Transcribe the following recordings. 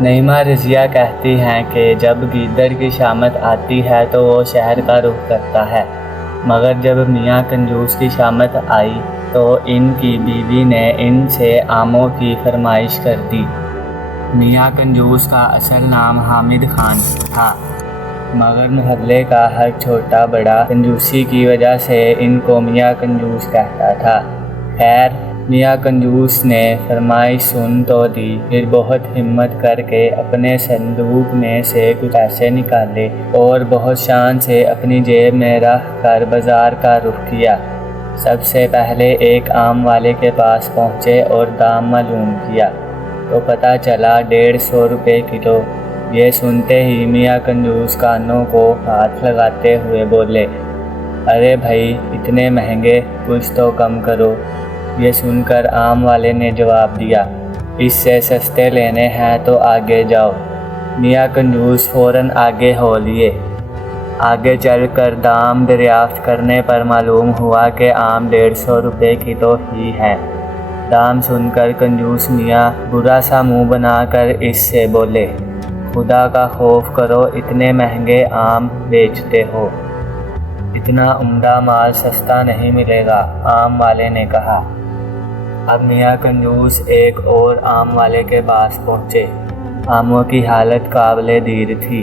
نعیمہ رضیہ کہتی ہیں کہ جب گیدڑ کی شامت آتی ہے تو وہ شہر کا رخ کرتا ہے، مگر جب میاں کنجوس کی شامت آئی تو ان کی بیوی نے ان سے آموں کی فرمائش کر دی۔ میاں کنجوس کا اصل نام حامد خان تھا، مگر محلے کا ہر چھوٹا بڑا کنجوسی کی وجہ سے ان کو میاں کنجوس کہتا تھا۔ خیر، میاں کنجوس نے فرمائش سن تو دی، پھر بہت ہمت کر کے اپنے صندوق میں سے کچھ پیسے نکالے اور بہت شان سے اپنی جیب میں رکھ کر بازار کا رخ کیا۔ سب سے پہلے ایک آم والے کے پاس پہنچے اور دام معلوم کیا تو پتہ چلا 150 روپے کلو۔ یہ سنتے ہی میاں کنجوس کانوں کو ہاتھ لگاتے ہوئے بولے، ارے بھائی، اتنے مہنگے، کچھ تو کم کرو۔ یہ سن کر آم والے نے جواب دیا، اس سے سستے لینے ہیں تو آگے جاؤ۔ میاں کنجوس فوراً آگے ہو لیے۔ آگے چل کر دام دریافت کرنے پر معلوم ہوا کہ آم 150 روپے کلو ہی ہیں۔ دام سن کر کنجوس میاں برا سا منہ بنا کر اس سے بولے، خدا کا خوف کرو، اتنے مہنگے آم بیچتے ہو، اتنا عمدہ مال سستا نہیں ملے گا۔ آم والے نے کہا۔ اب میاں کنجوس ایک اور آم والے کے پاس پہنچے۔ آموں کی حالت قابل دید تھی،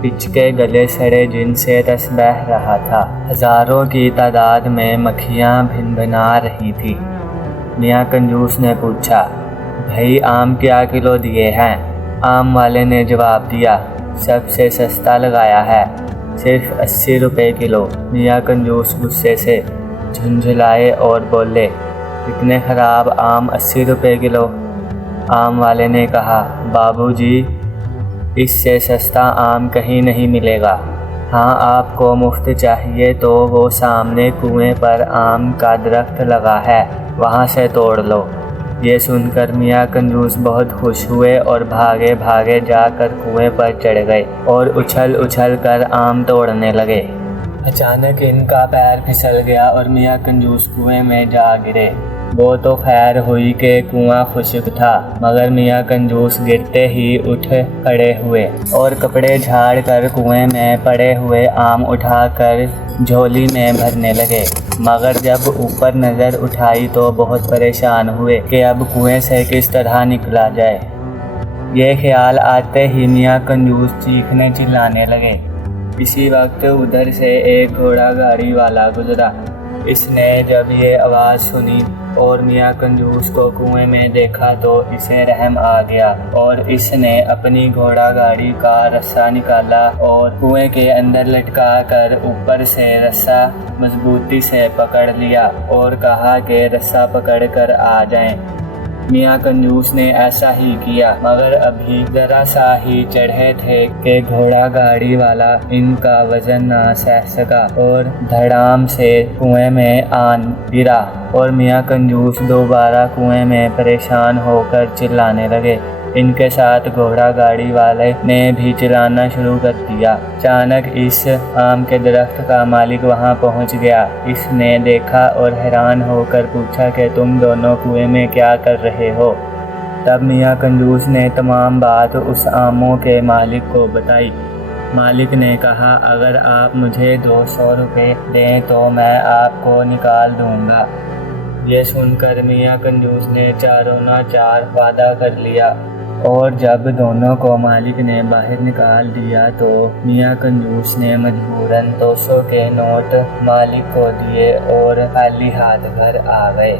پچکے گلے سڑے جن سے رس بہہ رہا تھا، ہزاروں کی تعداد میں مکھیاں بھنبھنا رہی تھی۔ میاں کنجوس نے پوچھا، بھائی آم کیا کلو دیے ہیں؟ آم والے نے جواب دیا، سب سے سستا لگایا ہے، صرف 80 روپے کلو۔ میاں کنجوس غصے سے جھنجھلائے اور بولے، اتنے خراب آم 80 روپے کلو؟ آم والے نے کہا، بابو جی، اس سے سستا آم کہیں نہیں ملے گا۔ ہاں، آپ کو مفت چاہیے تو وہ سامنے کنویں پر آم کا درخت لگا ہے، وہاں سے توڑ لو۔ یہ سن کر میاں کنجوس بہت خوش ہوئے اور بھاگے بھاگے جا کر کنویں پر چڑھ گئے اور اچھل اچھل کر آم توڑنے لگے۔ اچانک ان کا پیر پھسل گیا اور میاں کنجوس کنویں میں جا گرے۔ وہ تو خیر ہوئی کہ کنواں خشک تھا، مگر میاں کنجوس گرتے ہی اٹھ کھڑے ہوئے اور کپڑے جھاڑ کر کنویں میں پڑے ہوئے آم اٹھا کر جھولی میں بھرنے لگے، مگر جب اوپر نظر اٹھائی تو بہت پریشان ہوئے کہ اب کنویں سے کس طرح نکلا جائے۔ یہ خیال آتے ہی میاں کنجوس چیخنے چلانے لگے۔ اسی وقت ادھر سے ایک گھوڑا گاڑی والا گزرا۔ اس نے جب یہ آواز سنی اور میاں کنجوس کو کنویں میں دیکھا تو اسے رحم آ گیا اور اس نے اپنی گھوڑا گاڑی کا رسا نکالا اور کنویں کے اندر لٹکا کر اوپر سے رسا مضبوطی سے پکڑ لیا اور کہا کہ رسا پکڑ کر آ جائیں۔ میاں کنجوس نے ایسا ہی کیا، مگر ابھی ذرا سا ہی چڑھے تھے کہ گھوڑا گاڑی والا ان کا وزن نہ سہ سکا اور دھڑام سے کنویں میں آن گرا اور میاں کنجوس دوبارہ کنویں میں پریشان ہو کر چلانے لگے۔ ان کے ساتھ گھوڑا گاڑی والے نے بھی چلانا شروع کر دیا۔ اچانک اس آم کے درخت کا مالک وہاں پہنچ گیا۔ اس نے دیکھا اور حیران ہو کر پوچھا کہ تم دونوں کنویں میں کیا کر رہے ہو؟ تب میاں کنجوس نے تمام بات اس آموں کے مالک کو بتائی۔ مالک نے کہا، اگر آپ مجھے 200 روپے دیں تو میں آپ کو نکال دوں گا۔ یہ سن کر میاں کنجوس نے چاروں ناچار وعدہ کر لیا اور جب دونوں کو مالک نے باہر نکال دیا تو میاں کنجوس نے مجبوراً 200 کے نوٹ مالک کو دیے اور خالی ہاتھ گھر آ گئے۔